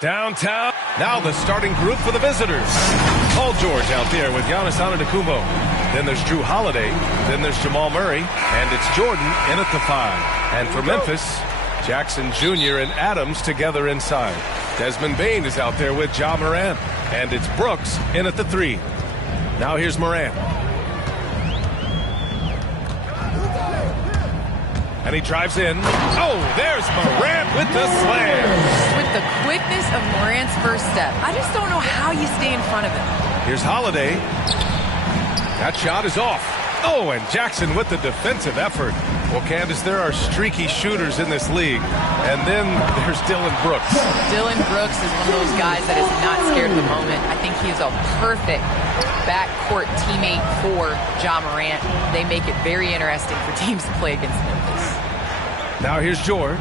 Downtown. Now the starting group for the visitors. Paul George out there with Giannis Antetokounmpo. Then there's Drew Holiday. Then there's Jamal Murray. And it's Jordan in at the 5. And for Memphis, Jackson Jr. and Adams together inside. Desmond Bane is out there with Ja Morant. And it's Brooks in at the 3. Now here's Morant. And he drives in. Oh, there's Morant with the slam. With the quickness of Morant's first step, I just don't know how you stay in front of him. Here's Holiday. That shot is off. Oh, and Jackson with the defensive effort. Well, Candace, there are streaky shooters in this league. And then there's Dylan Brooks. Dylan Brooks is one of those guys that is not scared of the moment. I think he is a perfect backcourt teammate for Ja Morant. They make it very interesting for teams to play against Memphis. Now here's George.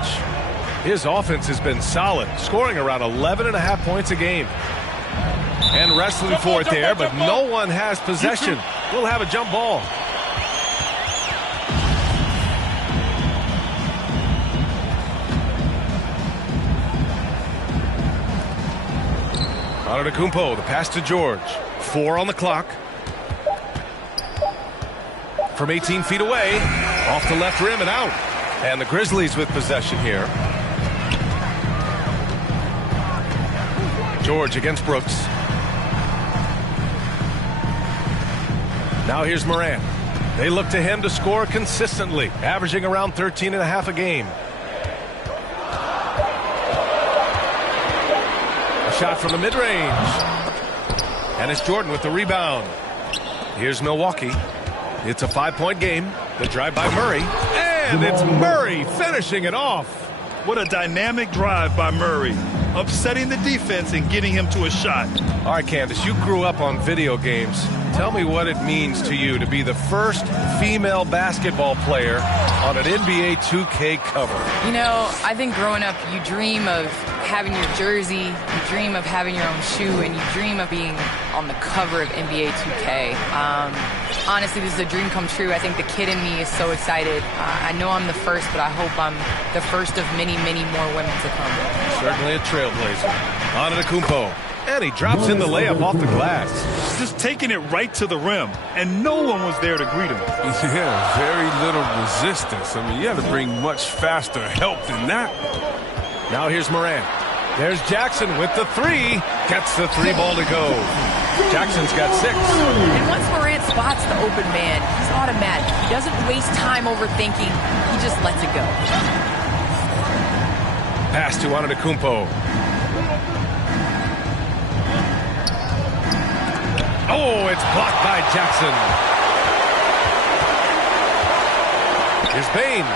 His offense has been solid, scoring around 11.5 points a game. And wrestling for it there, but no one has possession. We'll have a jump ball. Antetokounmpo, the pass to George. 4 on the clock. From 18 feet away, off the left rim and out. And the Grizzlies with possession here. George against Brooks. Now here's Morant. They look to him to score consistently, averaging around 13.5 a game. A shot from the mid-range. And it's Jordan with the rebound. Here's Milwaukee. It's a 5-point game. The drive by Murray. And it's Murray finishing it off. What a dynamic drive by Murray. Upsetting the defense and getting him to a shot. All right, Candace, you grew up on video games. Tell me what it means to you to be the first female basketball player on an NBA 2K cover. You know, I think growing up, you dream of having your jersey, you dream of having your own shoe, and you dream of being on the cover of NBA 2K. Honestly, this is a dream come true. I think the kid in me is so excited. I know I'm the first, but I hope I'm the first of many, many more women to come. Certainly a trailblazer. Antetokounmpo. And he drops in the layup off the glass. Just taking it right to the rim, and no one was there to greet him. Yeah, very little resistance. I mean, you have to bring much faster help than that. Now here's Morant. There's Jackson with the 3. Gets the 3 ball to go. Jackson's got 6. And once Morant spots the open man, he's automatic. He doesn't waste time overthinking. He just lets it go. Pass to Antetokounmpo. Oh, it's blocked by Jackson. Here's Bane.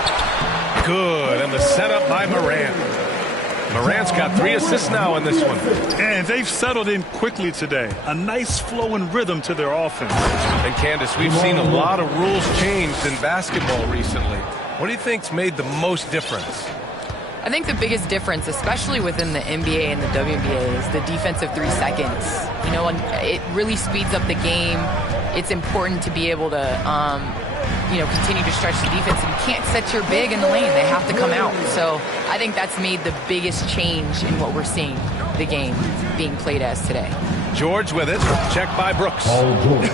Good, and the setup by Morant. Morant's got 3 assists now in this one. And they've settled in quickly today. A nice flow and rhythm to their offense. And Candace, we've seen a lot of rules changed in basketball recently. What do you think's made the most difference? I think the biggest difference, especially within the NBA and the WNBA, is the defensive 3 seconds. You know, and it really speeds up the game. It's important to be able to, continue to stretch the defense. And you can't set your big in the lane. They have to come out. So I think that's made the biggest change in what we're seeing the game being played as today. George with it. Checked by Brooks.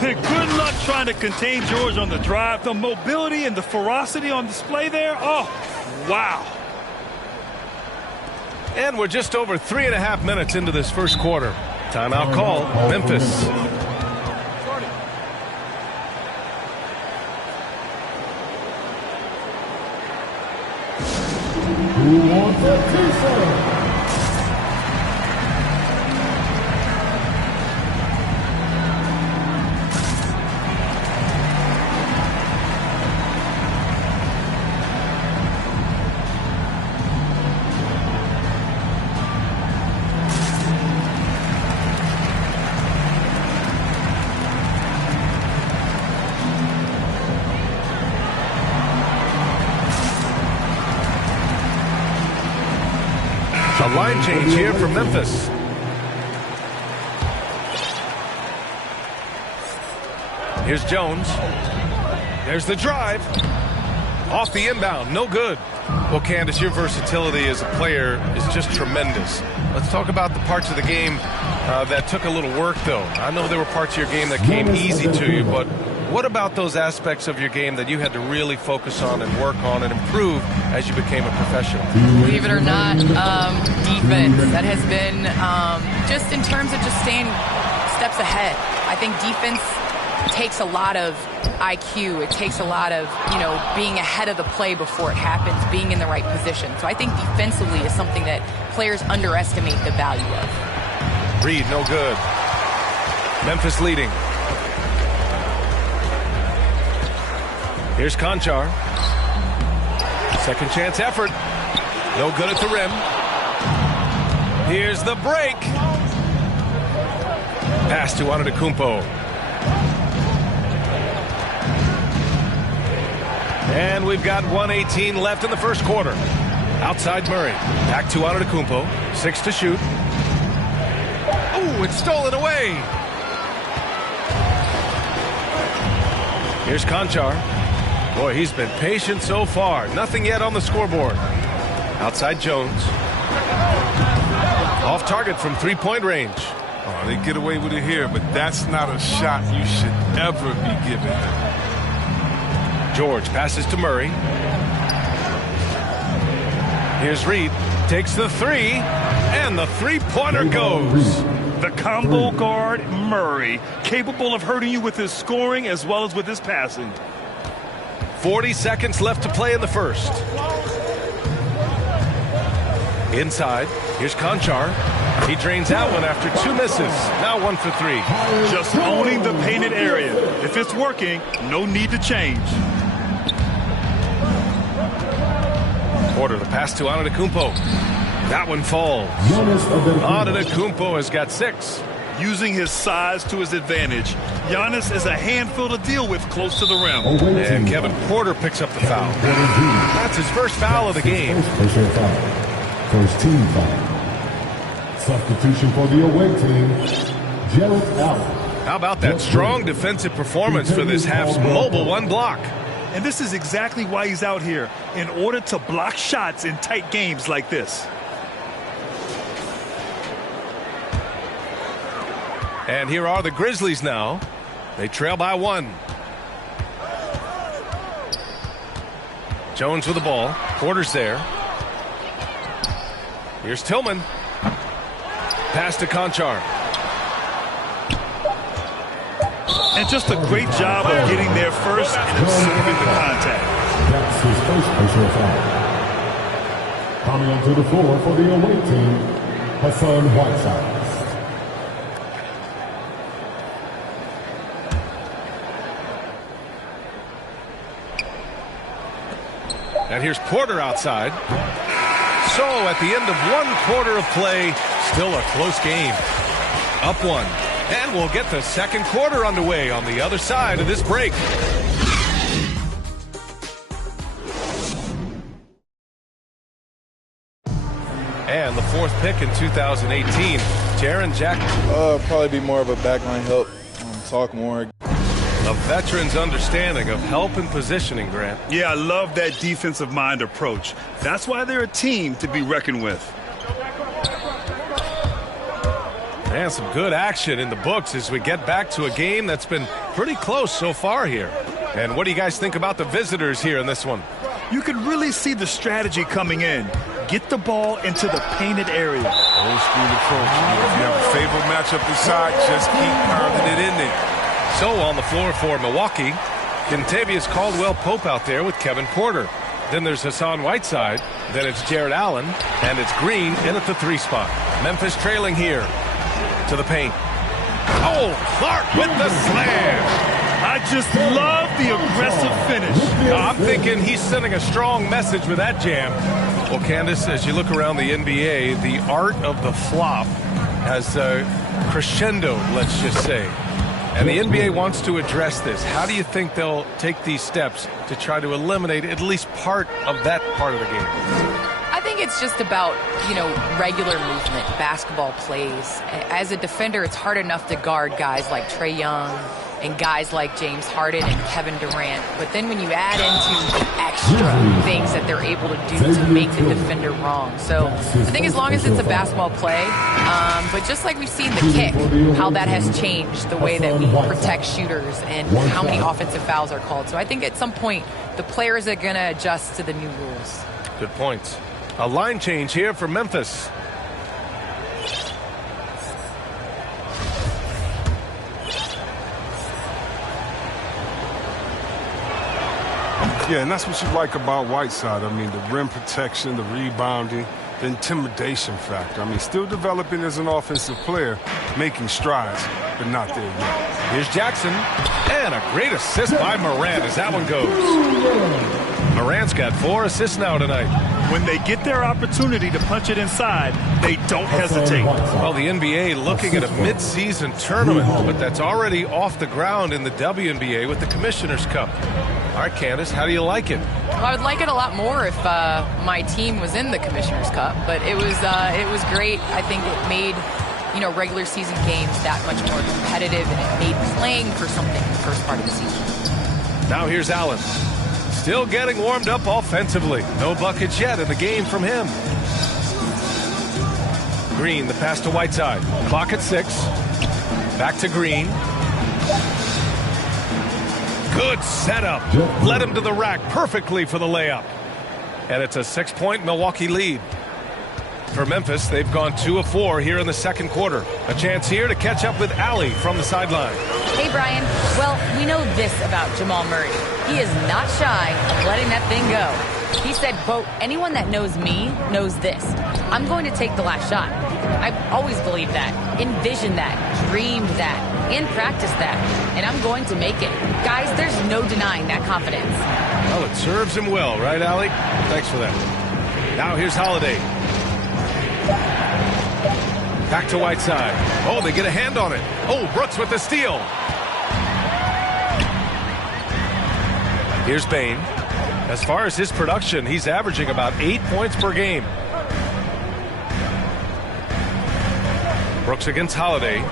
Good luck trying to contain George on the drive. The mobility and the ferocity on display there. Oh, wow. And we're just over 3.5 minutes into this first quarter. Timeout call, Memphis. Who wants a piece? A line change here for Memphis. Here's Jones. There's the drive. Off the inbound, no good. Well, Candace, your versatility as a player is just tremendous. Let's talk about the parts of the game that took a little work, though. I know there were parts of your game that came easy to you, but what about those aspects of your game that you had to really focus on and work on and improve as you became a professional? Believe it or not, defense. That has been just in terms of just staying steps ahead. I think defense takes a lot of IQ. It takes a lot of, being ahead of the play before it happens, being in the right position. So I think defensively is something that players underestimate the value of. Reed, no good. Memphis leading. Here's Conchar. Second chance effort. No good at the rim. Here's the break. Pass to Antetokounmpo. And we've got 1:18 left in the first quarter. Outside Murray. Back to Antetokounmpo. 6 to shoot. Oh, it's stolen away. Here's Conchar. Boy, he's been patient so far. Nothing yet on the scoreboard. Outside Jones. Off target from three-point range. Oh, they get away with it here, but that's not a shot you should ever be giving. George passes to Murray. Here's Reed. Takes the three, and the three-pointer goes. The combo guard, Murray, capable of hurting you with his scoring as well as with his passing. 40 seconds left to play in the first. Inside, here's Conchar. He drains out one after 2 misses. Now 1 for 3. Just owning the painted area. If it's working, no need to change. Porter, the pass to Antetokounmpo. That one falls. Antetokounmpo has got 6. Using his size to his advantage. Giannis is a handful to deal with close to the rim. And Kevin Porter picks up the foul. That's his first foul of the game. First team foul. Substitution for the away team, Jared Allen. How about that strong defensive performance for this half's mobile one block? And this is exactly why he's out here, in order to block shots in tight games like this. And here are the Grizzlies now. They trail by 1. Jones with the ball. Porter's there. Here's Tillman. Pass to Conchar. And just a great job of getting there first and absorbing the contact. That's his first personal foul. Coming onto the floor for the away team, Hassan Whiteside. And here's Porter outside. So at the end of 1 quarter of play, still a close game. Up 1. And we'll get the second quarter underway on the other side of this break. And the 4th pick in 2018, Jaren Jackson. Probably be more of a backline help, talk more. A veteran's understanding of help and positioning, Grant. Yeah, I love that defensive mind approach. That's why they're a team to be reckoned with. And some good action in the books as we get back to a game that's been pretty close so far here. And what do you guys think about the visitors here in this one? You can really see the strategy coming in. Get the ball into the painted area. Old school approach. If you have a favorable matchup inside, just keep pounding it in there. So on the floor for Milwaukee, Kentavious Caldwell-Pope out there with Kevin Porter. Then there's Hassan Whiteside. Then it's Jared Allen. And it's Green in at the 3 spot. Memphis trailing here to the paint. Oh, Clark with the slam. I just love the aggressive finish. I'm thinking he's sending a strong message with that jam. Well, Candace, as you look around the NBA, the art of the flop has crescendoed, let's just say. And the NBA wants to address this. How do you think they'll take these steps to try to eliminate at least part of that part of the game? I think it's just about, regular movement, basketball plays. As a defender, it's hard enough to guard guys like Trae Young and guys like James Harden and Kevin Durant. But then when you add into the extra things that they're able to do to make the defender wrong. So I think as long as it's a basketball play, but just like we've seen the kick, how that has changed the way that we protect shooters and how many offensive fouls are called. So I think at some point the players are going to adjust to the new rules. Good points. A line change here for Memphis. Yeah, and that's what you like about Whiteside. I mean, the rim protection, the rebounding, the intimidation factor. I mean, still developing as an offensive player, making strides, but not there yet. Here's Jackson, and a great assist by Morant as that one goes. Morant's got 4 assists now tonight. When they get their opportunity to punch it inside, they don't hesitate. Well, the NBA looking at a mid-season tournament, but that's already off the ground in the WNBA with the Commissioner's Cup. All right, Candace, how do you like it? Well, I would like it a lot more if my team was in the Commissioner's Cup, but it was great. I think it made regular season games that much more competitive, and it made playing for something in the first part of the season. Now here's Allen. Still getting warmed up offensively. No buckets yet in the game from him. Green, the pass to Whiteside. Clock at 6. Back to Green. Good setup. Led him to the rack perfectly for the layup. And it's a 6-point Milwaukee lead. For Memphis, they've gone 2 of 4 here in the second quarter. A chance here to catch up with Allie from the sideline. Hey, Brian. Well, we know this about Jamal Murray. He is not shy of letting that thing go. He said, quote, anyone that knows me knows this. I'm going to take the last shot. I've always believed that, envisioned that, dreamed that, and practiced that. And I'm going to make it. Guys, there's no denying that confidence. Well, it serves him well, right, Allie? Thanks for that. Now here's Holiday. Back to Whiteside. Oh, they get a hand on it. Oh, Brooks with the steal. Here's Bane. As far as his production, he's averaging about 8 points per game. Brooks against Holiday.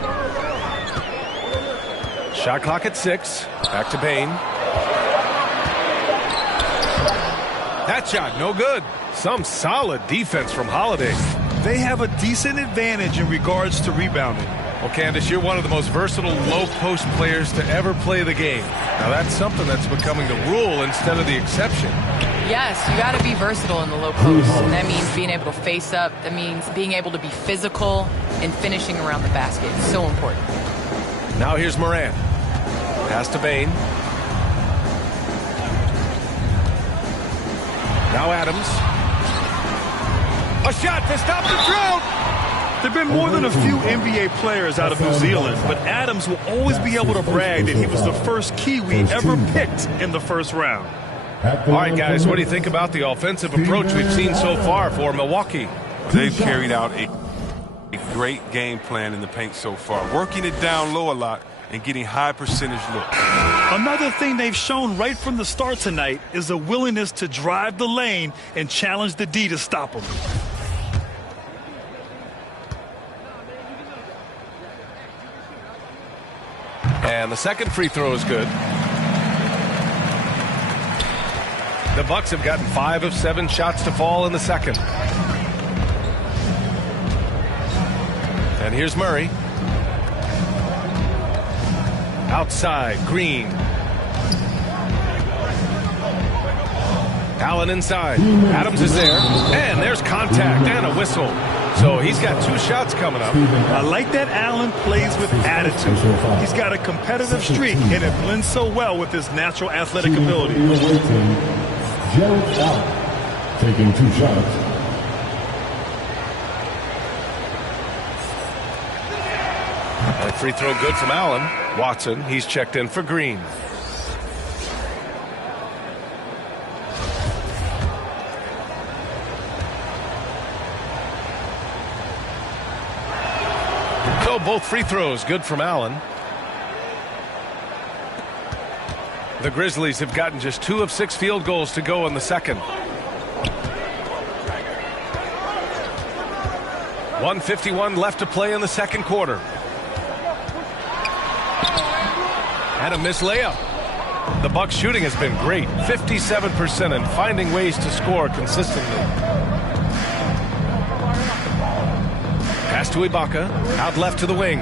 Shot clock at 6. Back to Bane. That shot, no good. Some solid defense from Holiday. They have a decent advantage in regards to rebounding. Well, Candace, you're one of the most versatile low-post players to ever play the game. Now, that's something that's becoming the rule instead of the exception. Yes, you got to be versatile in the low post, and that means being able to face up. That means being able to be physical and finishing around the basket. It's so important. Now here's Morant. Pass to Bane. Now Adams. A shot to stop the drought. There have been more than a few NBA players out of New Zealand, but Adams will always be able to brag that he was the first Kiwi ever picked in the first round. All right, guys, what do you think about the offensive approach we've seen so far for Milwaukee? They've carried out a great game plan in the paint so far, working it down low a lot and getting high percentage looks. Another thing they've shown right from the start tonight is a willingness to drive the lane and challenge the D to stop them. And the second free throw is good. The Bucks have gotten 5 of 7 shots to fall in the second. And here's Murray. Outside, Green. Allen inside. Adams is there. And there's contact and a whistle. So he's got 2 shots coming up. I like that Allen plays with attitude. He's got a competitive streak, and it blends so well with his natural athletic ability. Jared Allen taking 2 shots. And free throw good from Allen. Watson, he's checked in for Green. So both free throws good from Allen. The Grizzlies have gotten just 2 of 6 field goals to go in the second. 1:51 left to play in the second quarter. And a missed layup. The Bucks shooting has been great, 57%, and finding ways to score consistently. Pass to Ibaka, out left to the wing.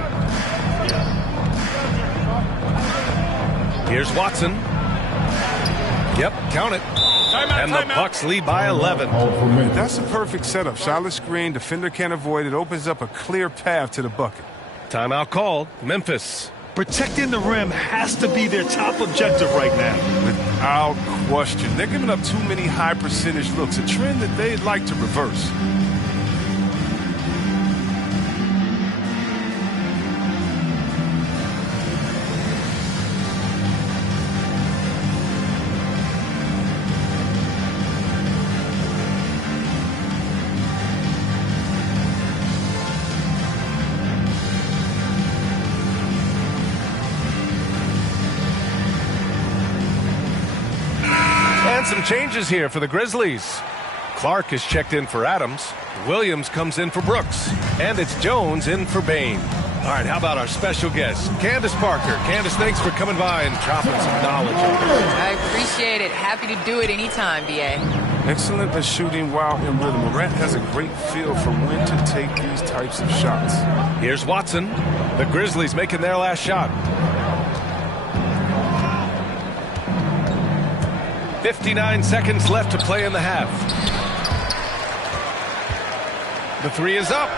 Here's Watson. Yep, count it. And the Bucks lead by 11. That's a perfect setup. Shottless screen, defender can't avoid it, opens up a clear path to the bucket. Timeout called. Memphis. Protecting the rim has to be their top objective right now. Without question. They're giving up too many high percentage looks, a trend that they'd like to reverse. Some changes here for the Grizzlies. Clark is checked in for Adams. Williams comes in for Brooks. And it's Jones in for Bain. All right, how about our special guest, Candace Parker. Candace, thanks for coming by and dropping some knowledge. I appreciate it. Happy to do it anytime, BA. Excellent at shooting while in rhythm. Morant has a great feel for when to take these types of shots. Here's Watson. The Grizzlies making their last shot. 59 seconds left to play in the half. The three is up.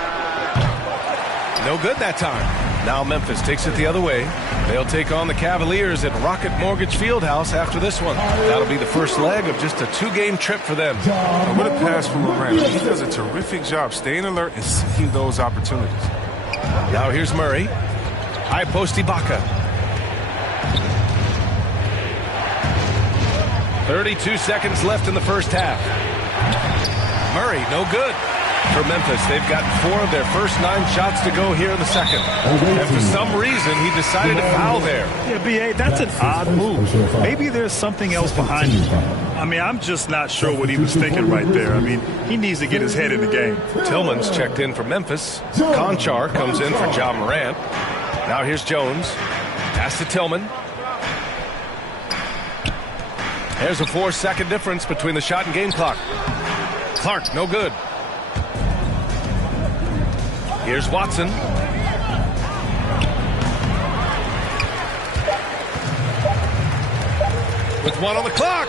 No good that time. Now Memphis takes it the other way. They'll take on the Cavaliers at Rocket Mortgage Fieldhouse after this one. That'll be the first leg of just a two-game trip for them. What a pass from Morant. He does a terrific job staying alert and seeking those opportunities. Now here's Murray. High post Ibaka. 32 seconds left in the first half. Murray, no good. For Memphis, they've got 4 of their first 9 shots to go here in the second. And for some reason, he decided to foul there. Yeah, B.A., that's an odd move. Maybe there's something else behind it. I mean, I'm just not sure what he was thinking right there. I mean, he needs to get his head in the game. Tillman's checked in for Memphis. Conchar comes in for Ja Morant. Now here's Jones. Pass to Tillman. There's a 4-second difference between the shot and game clock. Clark, no good. Here's Watson. With 1 on the clock.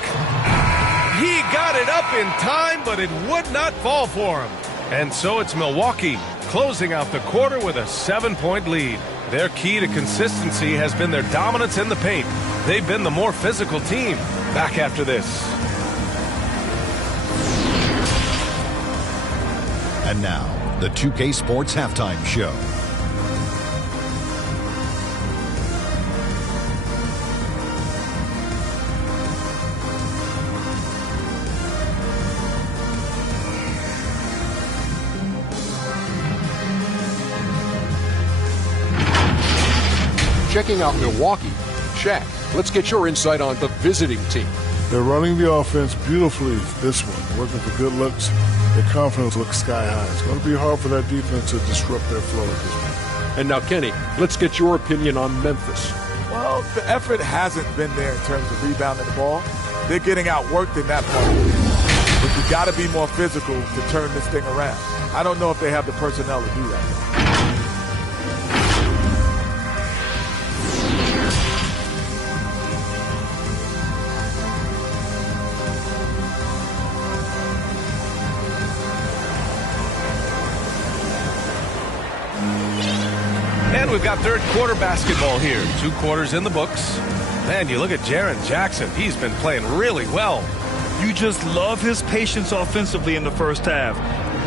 He got it up in time, but it would not fall for him. And so it's Milwaukee closing out the quarter with a 7-point lead. Their key to consistency has been their dominance in the paint. They've been the more physical team. Back after this. And now, the 2K Sports Halftime Show. Checking out Milwaukee, Shaq, let's get your insight on the visiting team. They're running the offense beautifully this one. Working for good looks. Their confidence looks sky high. It's going to be hard for that defense to disrupt their flow at this point. And now, Kenny, let's get your opinion on Memphis. Well, the effort hasn't been there in terms of rebounding the ball. They're getting outworked in that part. But you got to be more physical to turn this thing around. I don't know if they have the personnel to do that. And we've got third quarter basketball here. 2 quarters in the books. Man, you look at Jaren Jackson. He's been playing really well. You just love his patience offensively in the first half.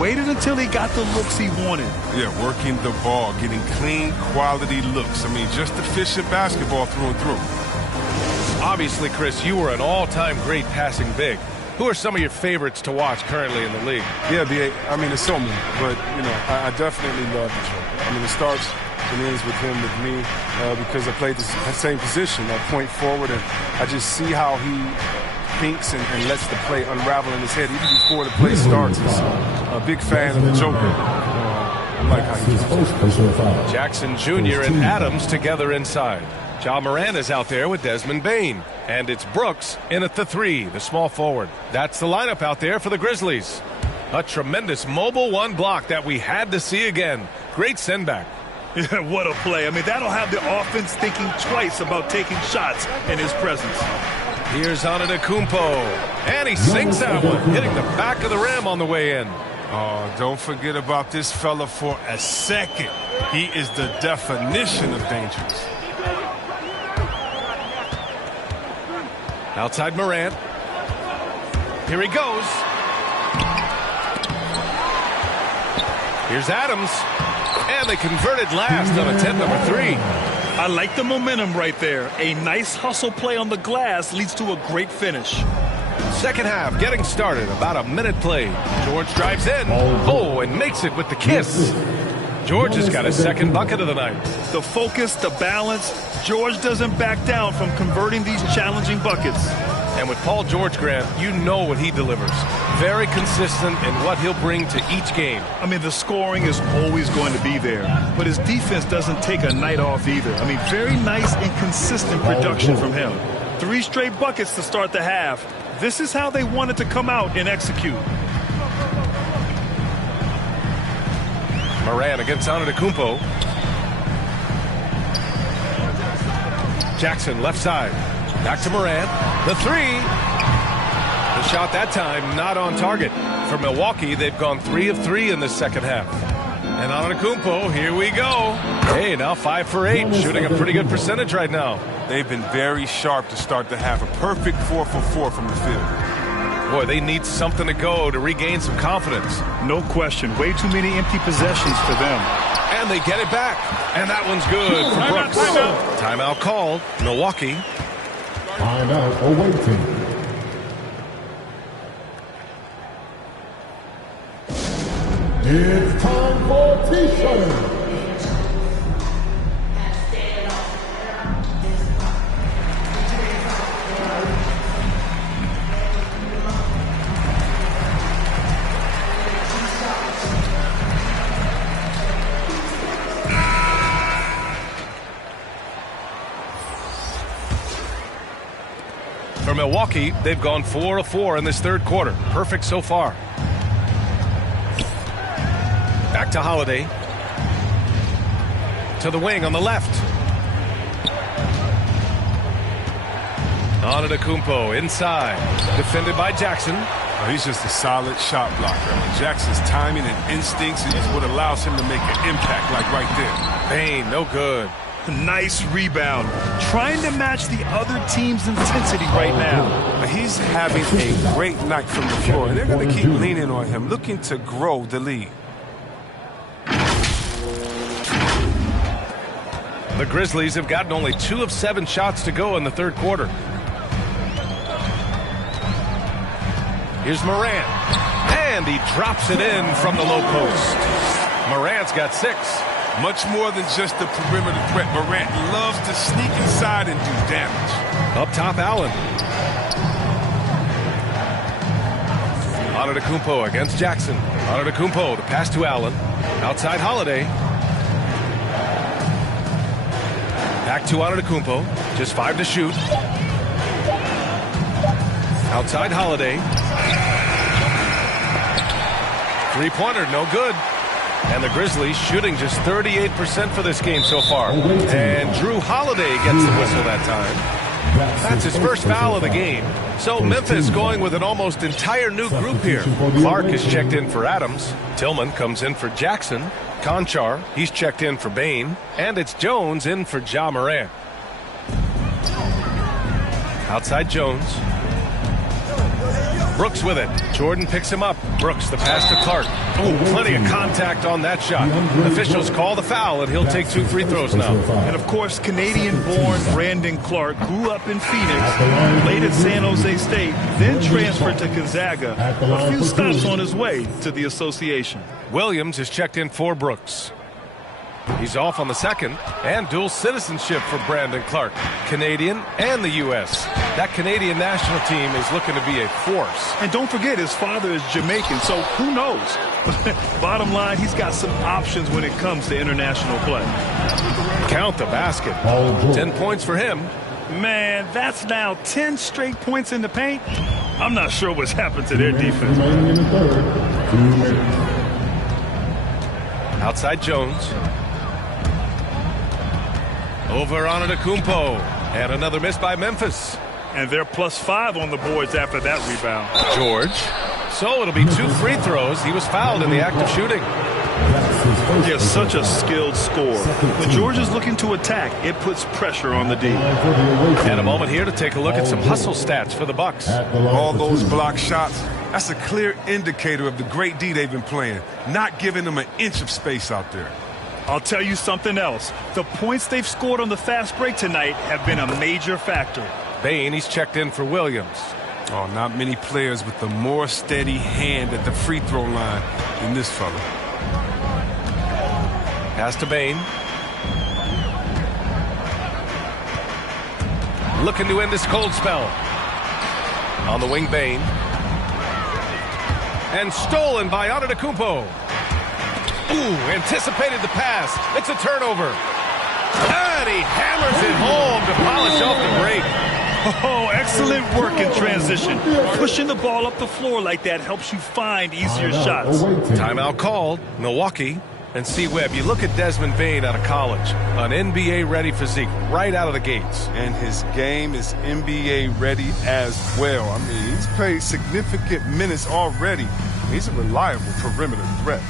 Waited until he got the looks he wanted. Yeah, working the ball, getting clean, quality looks. I mean, just efficient basketball through and through. Obviously, Chris, you were an all-time great passing big. Who are some of your favorites to watch currently in the league? Yeah, I mean, there's so many, but, you know, I definitely love the show. I mean, it starts and ends with him, with me, because I played the same position, point forward, and I just see how he thinks and lets the play unravel in his head even before the play starts. He's a big fan of the Joker. I like how he does. Jackson Jr. and Adams together inside. Ja Morant is out there with Desmond Bane. And it's Brooks in at the 3, the small forward. That's the lineup out there for the Grizzlies. A tremendous mobile 1 block that we had to see again. Great send back. Yeah, what a play. I mean, that'll have the offense thinking twice about taking shots in his presence. Here's Antetokounmpo. And he sinks that one, hitting the back of the rim on the way in. Oh, don't forget about this fella for a second. He is the definition of dangerous. Outside Morant. Here he goes. Here's Adams. And they converted last on attempt number 3. I like the momentum right there. A nice hustle play on the glass leads to a great finish. Second half getting started. About a minute played. George drives in. Oh, and makes it with the kiss. George has got his second bucket of the night. The focus, the balance. George doesn't back down from converting these challenging buckets. And with Paul George, Grant, you know what he delivers. Very consistent in what he'll bring to each game. I mean, the scoring is always going to be there, but his defense doesn't take a night off either. I mean, very nice and consistent production from him. 3 straight buckets to start the half. This is how they wanted to come out and execute. Morant against Antetokounmpo. Jackson left side. Back to Morant. The 3. The shot that time not on target. For Milwaukee, they've gone 3 of 3 in this second half. And Antetokounmpo, here we go. Hey, now 5 for 8, shooting a pretty good percentage right now. They've been very sharp to start the half. A perfect 4 for 4 from the field. Boy, they need something to go to regain some confidence. No question. Way too many empty possessions for them. And they get it back. And that one's good for Brooks. Timeout called. Milwaukee. Timeout awaiting. It's time for T-shirt. For Milwaukee, they've gone 4 of 4 in this third quarter. Perfect so far. Back to Holiday. To the wing on the left. Antetokounmpo inside. Defended by Jackson. Oh, he's just a solid shot blocker. I mean, Jackson's timing and instincts is what allows him to make an impact like right there. Bane, no good. Nice rebound. Trying to match the other team's intensity right now. He's having a great night from the floor, and they're going to keep leaning on him, looking to grow the lead. The Grizzlies have gotten only 2 of 7 shots to go in the third quarter. Here's Morant. And he drops it in from the low post. Morant's got 6. Much more than just the perimeter threat. Morant loves to sneak inside and do damage. Up top, Allen. Antetokounmpo against Jackson. Antetokounmpo to pass to Allen. Outside Holiday. Back to Antetokounmpo. Just 5 to shoot. Outside Holiday. 3-pointer, no good. And the Grizzlies shooting just 38% for this game so far. And Drew Holiday gets the whistle that time. That's his first foul of the game. So Memphis going with an almost entire new group here. Clark is checked in for Adams. Tillman comes in for Jackson. Conchar, he's checked in for Bane. And it's Jones in for Ja Morant. Outside Jones. Brooks with it. Jordan picks him up. Brooks, the pass to Clark. Oh, plenty of contact on that shot. Officials call the foul, and he'll take 2 free throws now. And, of course, Canadian-born Brandon Clark grew up in Phoenix, played at San Jose State, then transferred to Gonzaga. A few stops on his way to the association. Williams is checked in for Brooks. He's off on the second, and dual citizenship for Brandon Clark, Canadian and the U.S. That Canadian national team is looking to be a force. And don't forget, his father is Jamaican, so who knows? Bottom line, he's got some options when it comes to international play. Count the basket. 10 points for him. Man, that's now 10 straight points in the paint. I'm not sure what's happened to their defense. Outside Jones. Over on Antetokounmpo. And another miss by Memphis. And they're +5 on the boards after that rebound. George. So it'll be 2 free throws. He was fouled in the act of shooting. Yeah, such a skilled scorer. When George is looking to attack, it puts pressure on the D. And a moment here to take a look at some hustle stats for the Bucks. All those block shots, that's a clear indicator of the great D they've been playing, not giving them an inch of space out there. I'll tell you something else. The points they've scored on the fast break tonight have been a major factor. Bain, he's checked in for Williams. Oh, not many players with a more steady hand at the free throw line than this fella. Pass to Bain. Looking to end this cold spell. On the wing, Bain. And stolen by Antetokounmpo. Ooh, anticipated the pass. It's a turnover. And he hammers it home to polish off the break. Oh, excellent work in transition. Pushing the ball up the floor like that helps you find easier shots. Timeout called. Milwaukee. And see, Webb, you look at Desmond Bain out of college. An NBA-ready physique right out of the gates. And his game is NBA-ready as well. I mean, he's played significant minutes already. He's a reliable perimeter threat.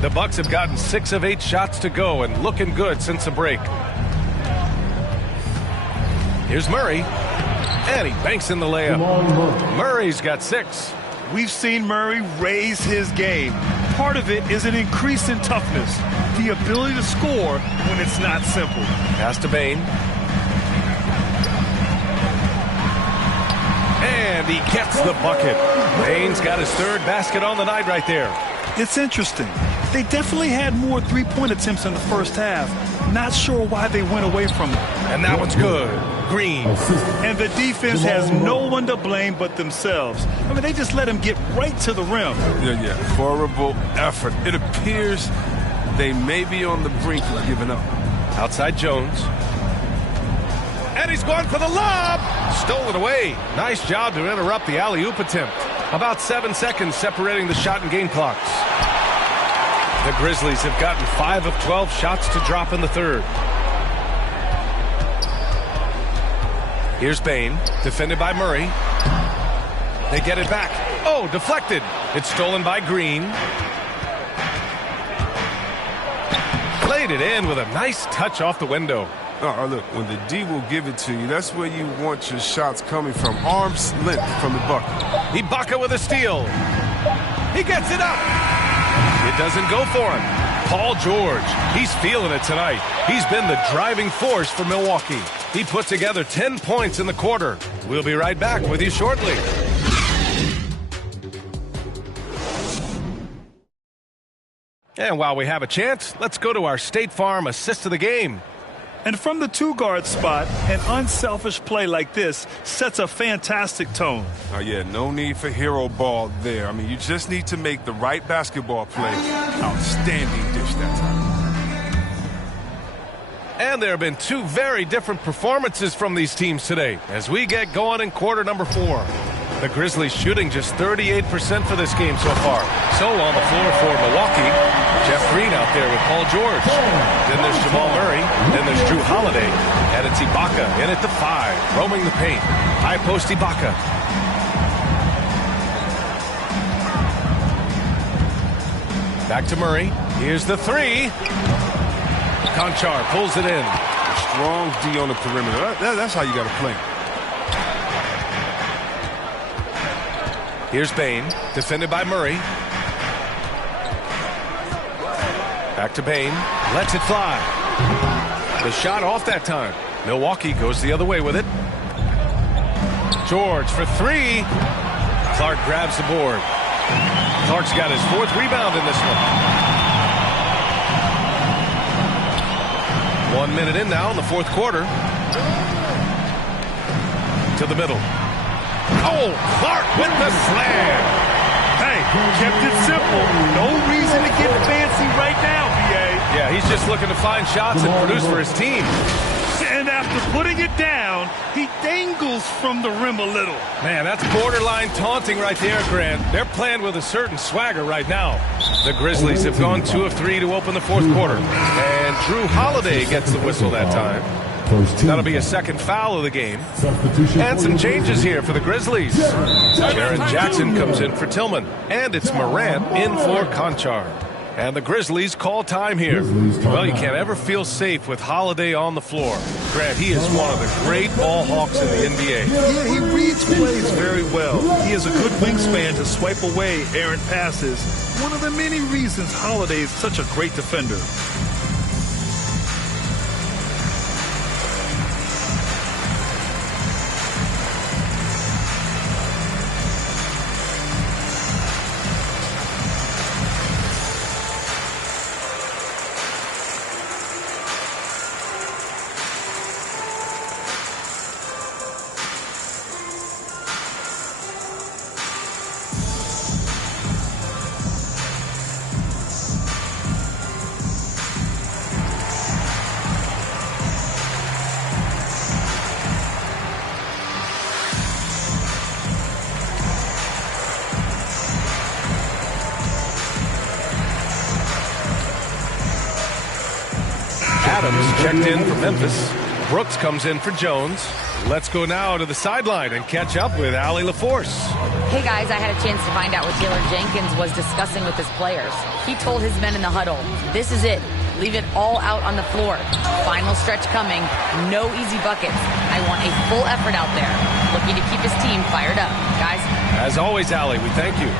The Bucks have gotten 6 of 8 shots to go and looking good since the break. Here's Murray. And he banks in the layup. Murray's got 6. We've seen Murray raise his game. Part of it is an increase in toughness. The ability to score when it's not simple. Pass to Bain. And he gets the bucket. Bain's got his 3rd basket on the night right there. It's interesting. They definitely had more three-point attempts in the first half. Not sure why they went away from them. And that one's good. Green. And the defense has no one to blame but themselves. I mean, they just let him get right to the rim. Yeah. Horrible effort. It appears they may be on the brink of giving up. Outside Jones. And he's going for the lob. Stolen away. Nice job to interrupt the alley-oop attempt. About 7 seconds separating the shot and game clocks. The Grizzlies have gotten 5 of 12 shots to drop in the 3rd. Here's Bain, defended by Murray. They get it back. Oh, deflected. It's stolen by Green. Played it in with a nice touch off the window. Oh, look, when the D will give it to you, that's where you want your shots coming from. Arm's length from the bucket. Ibaka with a steal. He gets it up. It doesn't go for him. Paul George, he's feeling it tonight. He's been the driving force for Milwaukee. He put together 10 points in the quarter. We'll be right back with you shortly. And while we have a chance, let's go to our State Farm assist of the game. And from the 2-guard spot, an unselfish play like this sets a fantastic tone. Oh, yeah, no need for hero ball there. I mean, you just need to make the right basketball play. Outstanding dish that time. And there have been 2 very different performances from these teams today as we get going in quarter number 4. The Grizzlies shooting just 38% for this game so far. So on the floor for Milwaukee, Jeff Green out there with Paul George. Then there's Jamal Murray. Then there's Drew Holiday. And it's Ibaka in at the 5, roaming the paint. High post Ibaka. Back to Murray. Here's the 3. Conchar pulls it in. Strong D on the perimeter. That's how you got to play. Here's Bain, defended by Murray. Back to Bain, lets it fly. The shot off that time. Milwaukee goes the other way with it. George for three. Clark grabs the board. Clark's got his 4th rebound in this one. 1 minute in now in the 4th quarter. To the middle. Oh, Clark with the slam. Hey, kept it simple. No reason to get fancy right now, BA. Yeah, he's just looking to find shots and produce for his team. And after putting it down, he dangles from the rim a little. Man, that's borderline taunting right there, Grant. They're playing with a certain swagger right now. The Grizzlies have gone 2 of 3 to open the 4th quarter. And Drew Holiday gets the whistle that time. That'll be a 2nd foul of the game. And some changes here for the Grizzlies. Jaren Jackson comes in for Tillman. And it's Morant in for Conchar. And the Grizzlies call time here. Well, you can't ever feel safe with Holiday on the floor. Grant, he is one of the great ball hawks in the NBA. Yeah, he reads plays very well. He has a good wingspan to swipe away errant passes. One of the many reasons Holiday is such a great defender. Adams checked in for Memphis. Brooks comes in for Jones. Let's go now to the sideline and catch up with Allie LaForce. Hey guys, I had a chance to find out what Taylor Jenkins was discussing with his players. He told his men in the huddle, this is it. Leave it all out on the floor. Final stretch coming. No easy buckets. I want a full effort out there. Looking to keep his team fired up. Guys? As always, Allie, we thank you.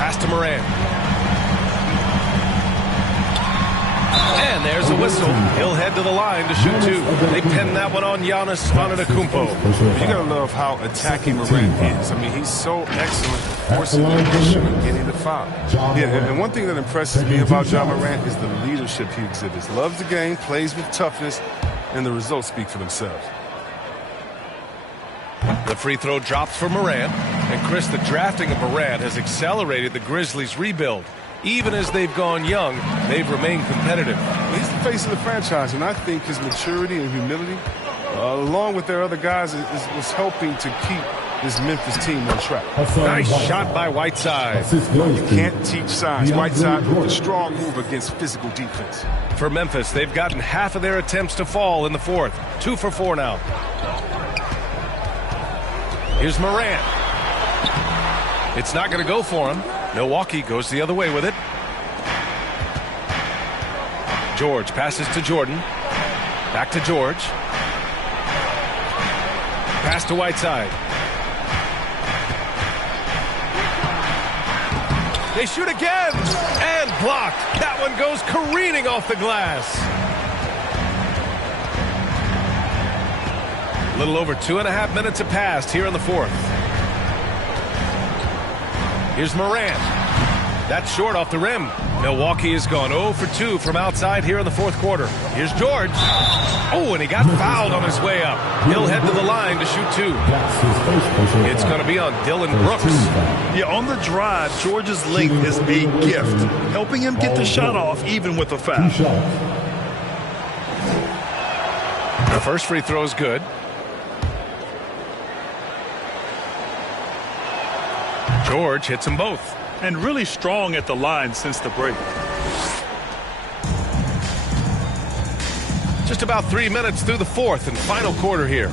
Pass to Morant. And there's a whistle. He'll head to the line to shoot 2. They pin that one on Giannis Antetokounmpo. You gotta love how attacking Morant is. I mean, he's so excellent at forcing the issue and getting the foul. Yeah, and one thing that impresses me about John Morant is the leadership he exhibits. Loves the game, plays with toughness, and the results speak for themselves. The free throw drops for Morant. And Chris, the drafting of Morant has accelerated the Grizzlies' rebuild. Even as they've gone young, they've remained competitive. He's the face of the franchise, and I think his maturity and humility, along with their other guys, was helping to keep this Memphis team on track. Nice shot by Whiteside. You can't teach size. Whiteside with a strong move against physical defense. For Memphis, they've gotten half of their attempts to fall in the 4th. 2 for 4 now. Here's Morant. It's not going to go for him. Milwaukee goes the other way with it. George passes to Jordan. Back to George. Pass to Whiteside. They shoot again! And blocked. That one goes careening off the glass. A little over 2.5 minutes have passed here in the 4th. Here's Morant. That's short off the rim. Milwaukee has gone 0 for 2 from outside here in the 4th quarter. Here's George. Oh, and he got fouled on his way up. He'll head to the line to shoot 2. It's going to be on Dylan Brooks. Yeah, on the drive, George's length is a gift, helping him get the shot off even with a foul. The first free throw is good. George hits them both. And really strong at the line since the break. Just about 3 minutes through the 4th and final quarter here.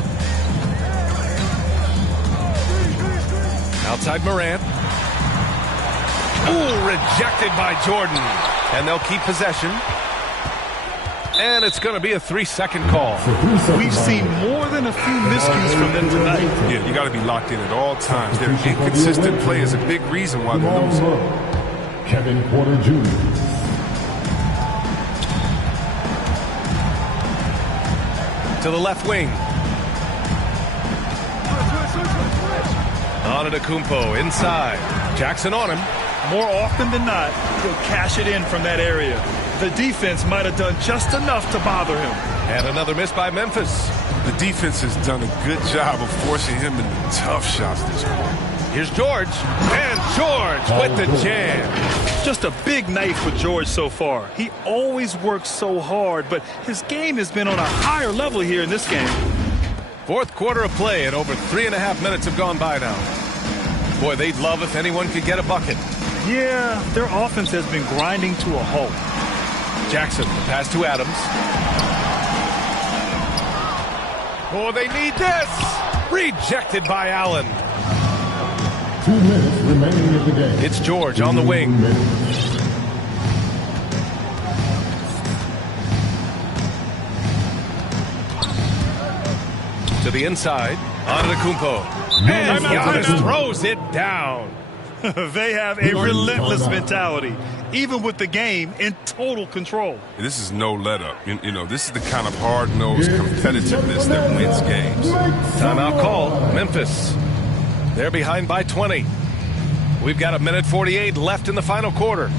Outside Morant. Ooh, rejected by Jordan. And they'll keep possession. And it's going to be a 3-second call. We've seen more than a few miscues from them tonight. Yeah, you got to be locked in at all times. Their inconsistent play is a big reason why they're losing. Kevin Porter Jr. to the left wing. Antetokounmpo inside. Jackson on him. More often than not, he'll cash it in from that area. The defense might have done just enough to bother him. And another miss by Memphis. The defense has done a good job of forcing him into tough shots this quarter. Here's George. And George with the jam. Just a big night for George so far. He always works so hard, but his game has been on a higher level here in this game. Fourth quarter of play, and over 3.5 minutes have gone by now. Boy, they'd love if anyone could get a bucket. Yeah, their offense has been grinding to a halt. Jackson, the pass to Adams. Oh, they need this. Rejected by Allen. 2 minutes remaining in the game. It's George on the wing. To the inside. Antetokounmpo. And Giannis throws it down. They have a relentless mentality, even with the game in total control. This is no let-up. You know, this is the kind of hard-nosed competitiveness that wins games. Timeout call. Memphis. They're behind by 20. We've got 1:48 left in the final quarter.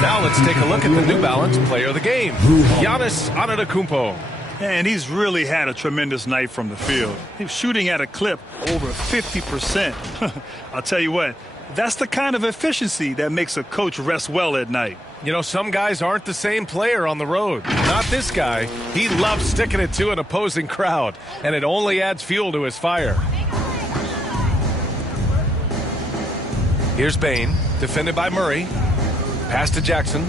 Now let's take a look at the New Balance player of the game, Giannis Antetokounmpo. And he's really had a tremendous night from the field. He's shooting at a clip over 50%. I'll tell you what, that's the kind of efficiency that makes a coach rest well at night. You know, some guys aren't the same player on the road. Not this guy. He loves sticking it to an opposing crowd, and it only adds fuel to his fire. Here's Bane, defended by Murray. Pass to Jackson.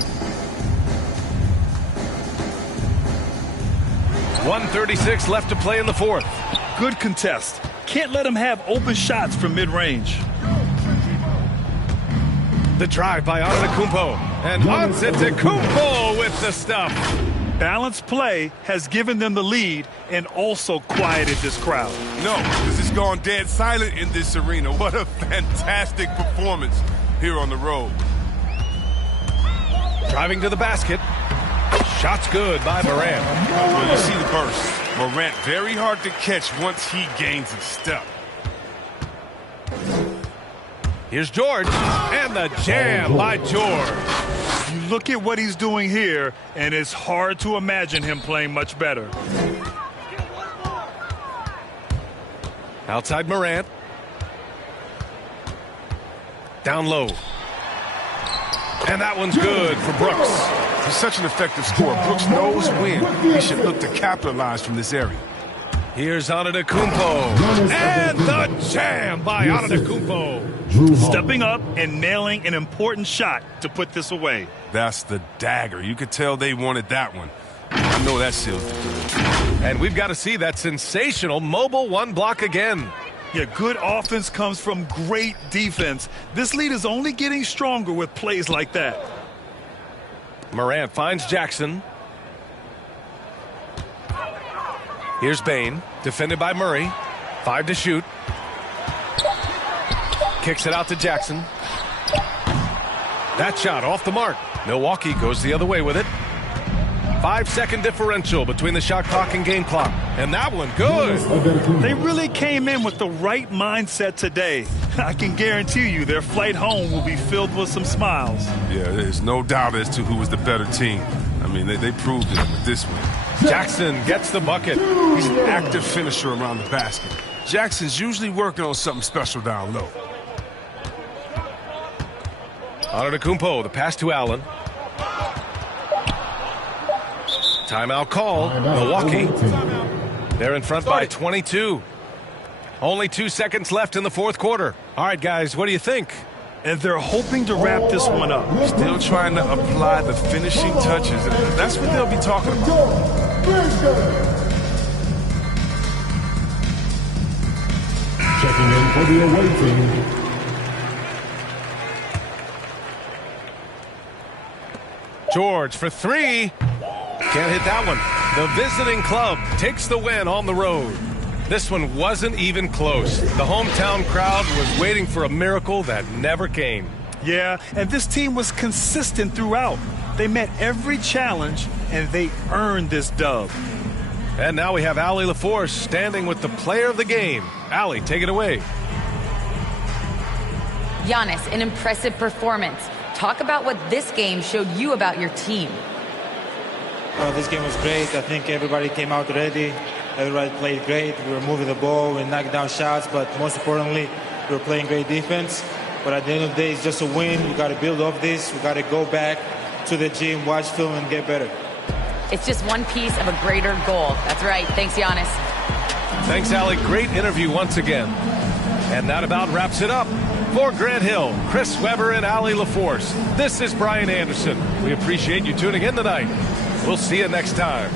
1:36 left to play in the fourth. Good contest. Can't let him have open shots from mid-range. The drive by Antetokounmpo. And Antetokounmpo with the stuff. Balanced play has given them the lead and also quieted this crowd. No, this has gone dead silent in this arena. What a fantastic performance here on the road. Driving to the basket. Shot's good by Morant. Well, you see the burst. Morant very hard to catch once he gains a step. Here's George. And the jam by George. You look at what he's doing here, and it's hard to imagine him playing much better. Outside Morant. Down low. And that one's good for Brooks. He's such an effective scorer. Brooks knows when he should look to capitalize from this area. Here's Antetokounmpo. And the jam by Antetokounmpo. Stepping up and nailing an important shot to put this away. That's the dagger. You could tell they wanted that one. I know that seals the deal. And we've got to see that sensational mobile one block again. Yeah, good offense comes from great defense. This lead is only getting stronger with plays like that. Morant finds Jackson. Here's Bane, defended by Murray. 5 to shoot. Kicks it out to Jackson. That shot off the mark. Milwaukee goes the other way with it. 5-second differential between the shot clock and game clock. And that one, good. They really came in with the right mindset today. I can guarantee you their flight home will be filled with some smiles. Yeah, there's no doubt as to who was the better team. I mean, they proved it with this win. Jackson gets the bucket. He's an active finisher around the basket. Jackson's usually working on something special down low. Antetokounmpo, the pass to Allen. Timeout call, Milwaukee. They're in front by 22. Only 2 seconds left in the fourth quarter. All right, guys, what do you think? And they're hoping to wrap this one up. Still trying to apply the finishing touches. That's what they'll be talking about. Checking in for the away team. George for three. Can't hit that one. The visiting club takes the win on the road. This one wasn't even close. The hometown crowd was waiting for a miracle that never came. Yeah, and this team was consistent throughout. They met every challenge, and they earned this dub. And now we have Allie LaForce standing with the player of the game. Allie, take it away. Giannis, an impressive performance. Talk about what this game showed you about your team. This game was great. I think everybody came out ready. Everybody played great. We were moving the ball. We knocked down shots. But most importantly, we were playing great defense. But at the end of the day, it's just a win. We got to build off this. We got to go back to the gym, watch film, and get better. It's just one piece of a greater goal. That's right. Thanks, Giannis. Thanks, Allie. Great interview once again. And that about wraps it up. For Grant Hill, Chris Webber, and Allie LaForce, this is Brian Anderson. We appreciate you tuning in tonight. We'll see you next time.